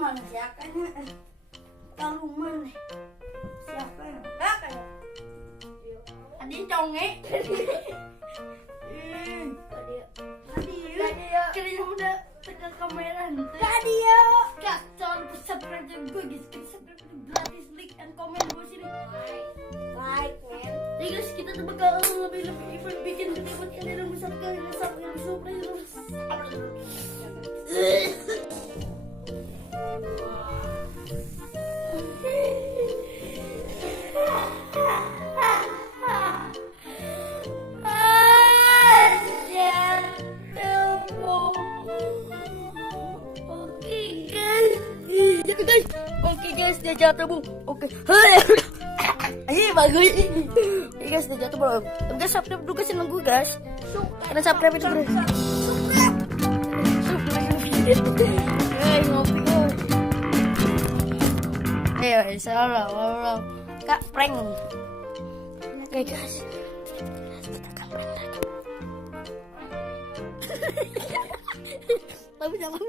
mana siapanya? Kalau mana? Siapa yang enggak ya? Adin conge. Tadi kira udah tekan kamera nih. Tadi ya. Kak, jangan lupa subscribe channel gue guys. Kita subscribe gratis, like and comment gue sini. Like, man. Jadi guys, kita tuh bakal lebih event bikin video buat kalian yang bisa kalian yang surprise. Oke guys, dia jatuh bu. Oke. Ini bagus. Oke guys, dia jatuh belum? Tapi guys, subscribe dulu channel gue guys. Karena subscribe itu bro. Hey, ngopi guys. Ayo, salah. Kak, prank. Oke guys. Kita akan prank lagi. Tapi jangan